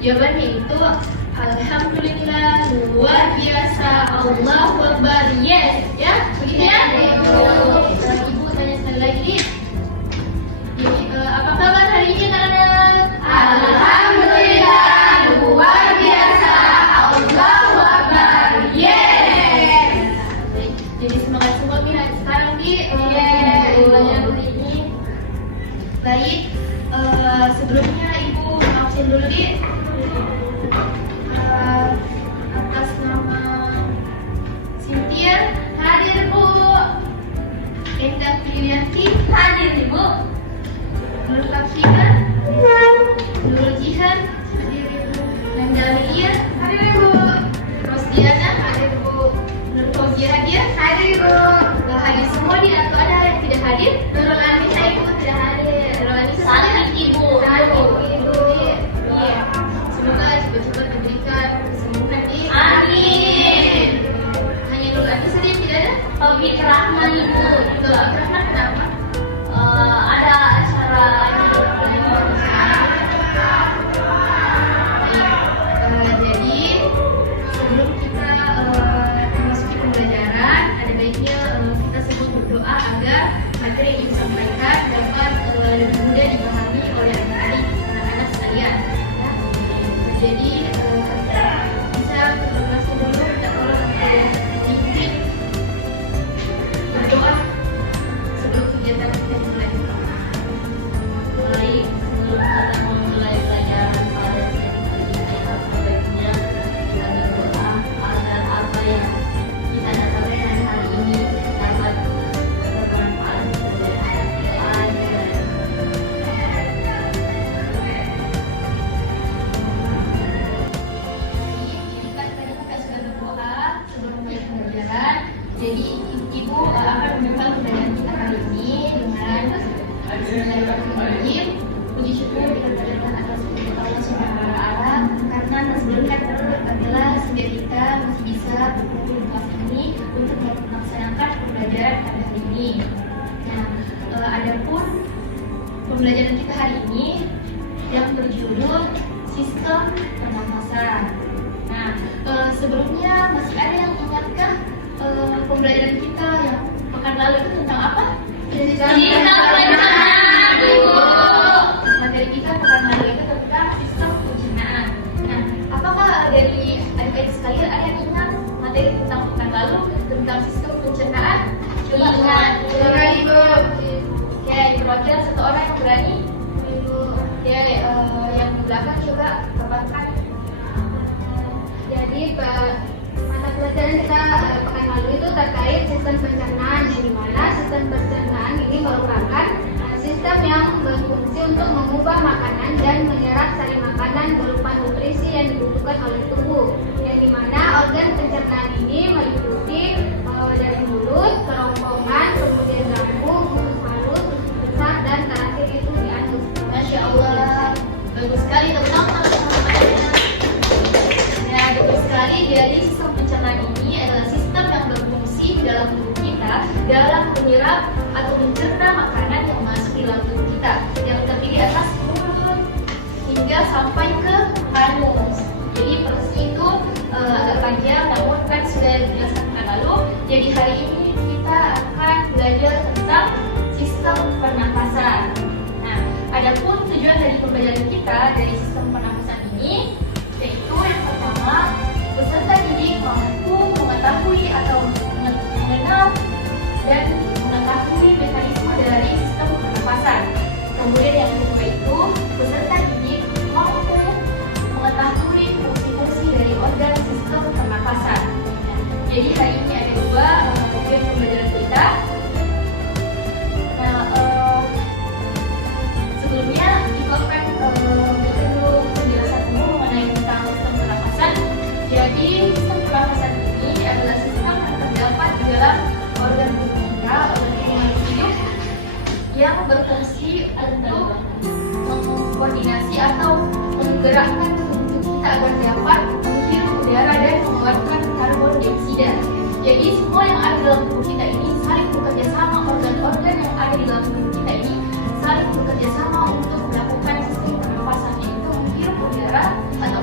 Jawabannya itu alhamdulillah, luar biasa, Allahu Akbar, yes, ya, begitu ya? Ibu tanya sekali lagi. Apa kabar hari ini anak-anak? Alhamdulillah, luar biasa, Allahu Akbar, yes. Jadi semangat semua nih sekarang di Yes. ini. Baik, sebelumnya Ibu absen dulu di atas nama Cynthia hadir Bu, Endah Pilianti Hadir Ibu. Nur Kafina, Nur Jihan hadir Ibu, Nanda Amelia hadir Ibu, Rosdiana hadir Bu, Nur Fauzia hadir Ibu. Hadir semua nih atau ada yang tidak hadir? Nurul Anissa Ibu tidak hadir. Nurul Anissa Sakit Ibu. Ibu. Iya. Semoga cepat-cepat diberikan kesembuhan di. Amin. Hanya Nurul Anissa saja yang tidak ada. Taufik Rahman Ibu. Betul. Karena kenapa? Ada acara Jadi sebelum kita memasuki pembelajaran, ada baiknya kita sebut berdoa agar materi yang disampaikan dapat lebih mudah dipahami oleh adik-adik anak-anak sekalian. Ya. Jadi bisa berdoa dulu, kita tolong dikit berdoa sebelum kegiatan kita dimulai. Baik, sebelum kita memulai pelajaran pada siang hari ini, sebaiknya kita berdoa agar apa yang kita dapatkan hari ini dapat bermanfaat bagi pelajar. Jadi kan tadi kakak sudah berdoa sebelum mulai pembelajaran. Jadi ibu akan membuka pembelajaran kita hari ini dengan Bismillahirrahmanirrahim. Puji syukur kita panjatkan atas kepada Allah Subhanahu wa Ta'ala karena tak sebelumnya adalah sehingga kita masih bisa berkumpul di kelas ini untuk melaksanakan pembelajaran pada hari ini. Nah, adapun pembelajaran kita hari ini yang berjudul sistem pernafasan. Nah, sebelumnya masih ada yang ingatkah pembelajaran kita yang pekan lalu itu tentang apa? Sistem pencernaan, Ibu. Materi kita pekan lalu itu tentang sistem pencernaan. Nah, apakah dari adik-adik sekalian ada yang ingat materi tentang pekan lalu tentang sistem pencernaan? Coba Ingat. Ingat, Ibu. Oke, perwakilan satu orang yang berani. Ibu. Oke, yang di belakang coba paparkan. Jadi mata pelajaran kita pekan lalu itu terkait sistem pencernaan, di mana sistem pencernaan ini merupakan sistem yang berfungsi untuk mengubah makanan dan menyerap sari makanan berupa nutrisi yang dibutuhkan oleh tubuh. Yang dimana organ pencernaan ini meliputi dari mulut, kerongkongan, kemudian lambung, usus paru, usus dan terakhir itu di anus. Masya Allah, bagus sekali teman-teman. Nah, betul sekali. Jadi sistem pencernaan ini adalah sistem yang berfungsi di dalam tubuh kita dalam menyerap atau mencerna makanan yang masuk di dalam tubuh kita, yang terdiri atas mulut hingga sampai ke anus. Jadi proses itu agak panjang, namun kan sudah dijelaskan pekan lalu. Jadi hari ini kita akan belajar tentang sistem pernafasan. Nah, adapun tujuan dari pembelajaran kita dari sistem pernafasan ini yaitu yang pertama, peserta didik mampu mengetahui atau mengenal dan mengetahui mekanisme dari sistem pernapasan. Kemudian yang kedua itu, peserta didik mampu mengetahui fungsi-fungsi dari organ sistem pernapasan. Jadi hari ini ada dua bagian pembelajaran kita. Nah, sebelumnya Ibu akan memberikan dulu penjelasan umum mengenai tentang sistem pernapasan. Jadi sistem pernapasan ini adalah sistem yang terdapat di dalam organ tubuh kita, organ yang hidup yang berfungsi untuk mengkoordinasi atau menggerakkan tubuh kita agar dapat menghirup udara dan mengeluarkan karbon dioksida. Jadi semua yang ada di dalam tubuh kita ini saling bekerja sama, organ-organ yang ada di dalam tubuh kita ini saling bekerja sama untuk melakukan sistem pernapasan, yaitu menghirup udara atau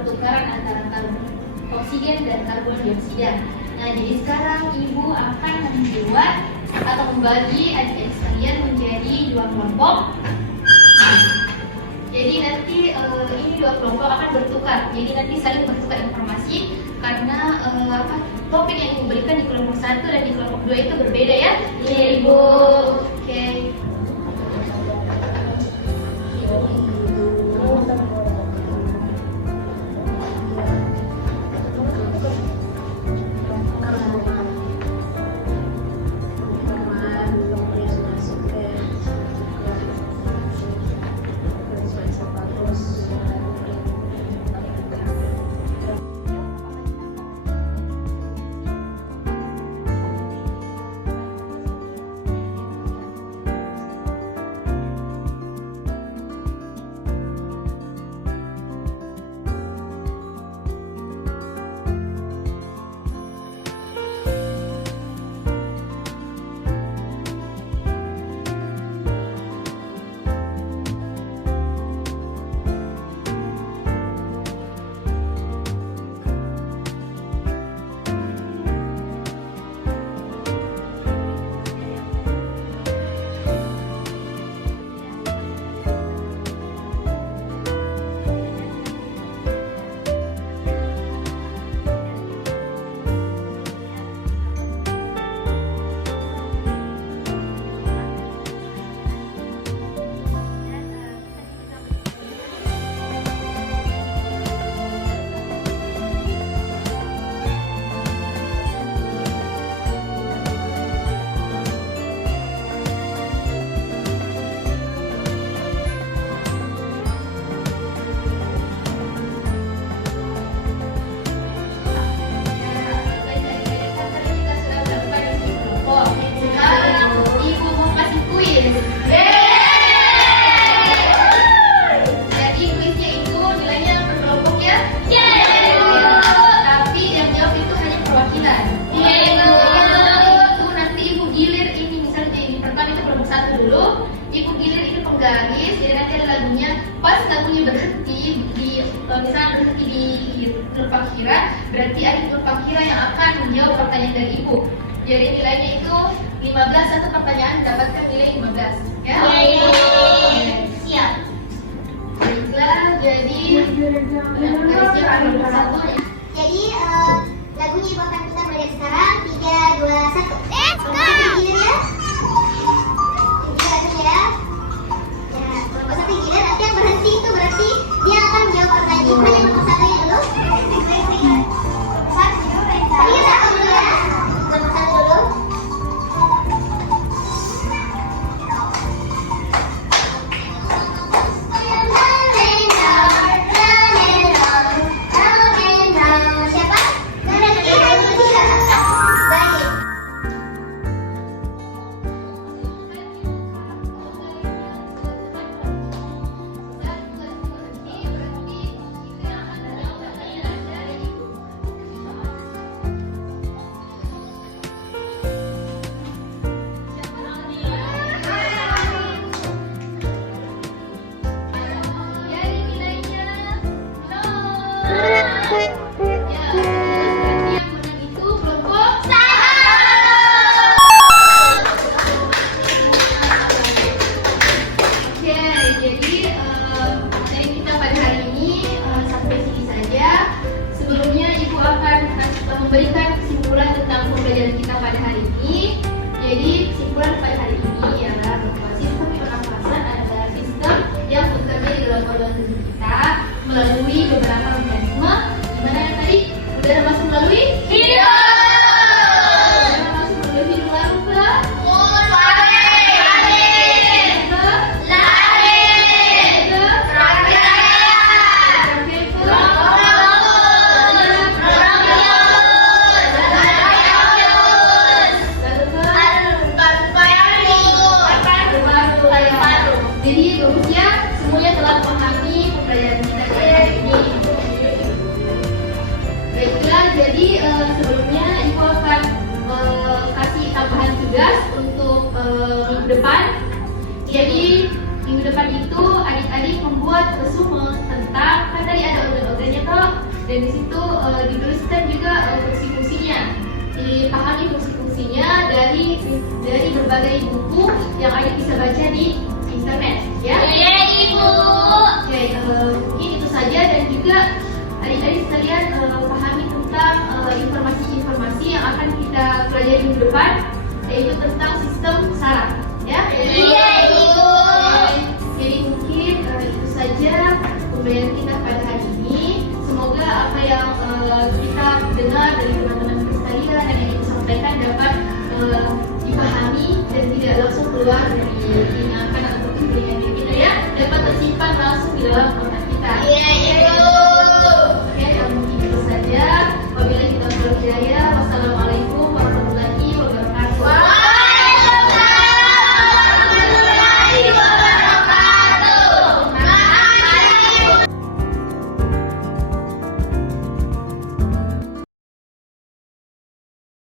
pertukaran antara karbon oksigen dan karbon dioksida. Nah, jadi sekarang Ibu akan membuat atau membagi adik-adik sekalian menjadi 2 kelompok. Jadi nanti ini 2 kelompok akan bertukar. Jadi nanti saling bertukar informasi karena topik yang Ibu berikan di kelompok 1 dan di kelompok 2 itu berbeda ya. Iya, Ibu. Oke. Garis, jadi nanti ada lagunya. Pas lagunya berhenti misalnya berhenti di huruf akhira, berarti ada huruf akhira yang akan menjawab pertanyaan dari Ibu. Jadi nilainya itu 15, satu pertanyaan dapatkan nilai 15. Ya. Siap. Baiklah, jadi garisnya nomor 1. Jadi lagunya Ibu akan putar mulai dari sekarang. 3, 2, 1. Let's go. Ya. Satu giliran, nanti yang berhenti itu berarti dia akan menjawab pertanyaan. Hanya nomor 1 dulu. Tadi kita satu dulu ya. Nomor 1 dulu. Siapa? Berhenti. Baik. Memberikan kesimpulan tentang pembelajaran kita pada hari ini. Jadi kesimpulan pada hari ini ialah bahwa sistem pernafasan adalah sistem yang bekerja di dalam organ tubuh kita melalui beberapa mekanisme. Gimana yang tadi? Udara masuk melalui hidung. Udara masuk melalui hidung lalu ke mulut, jadi rumusnya semuanya telah memahami pembelajaran kita pada hari ini. Baiklah, jadi sebelumnya Ibu akan kasih tambahan tugas untuk minggu depan. Jadi minggu depan itu adik-adik membuat resume tentang, kan tadi ada organ-organnya toh. dan di situ dituliskan juga fungsi-fungsinya. Dipahami fungsi-fungsinya dari berbagai buku yang ada bisa baca di internet, ya. Iya, Ibu. Oke, mungkin itu saja, dan juga adik-adik sekalian pahami tentang informasi-informasi yang akan kita pelajari minggu depan, yaitu tentang sistem saraf, ya. Iya, Ibu. Jadi mungkin itu saja pembelajaran kita pada hari ini. Semoga apa yang kita dengar dari teman-teman kita sekalian dan yang kita sampaikan dapat dipahami dan tidak langsung keluar dari ingatan ataupun telinga kita, ya, dapat tersimpan langsung di dalam otak kita. Iya, Ibu.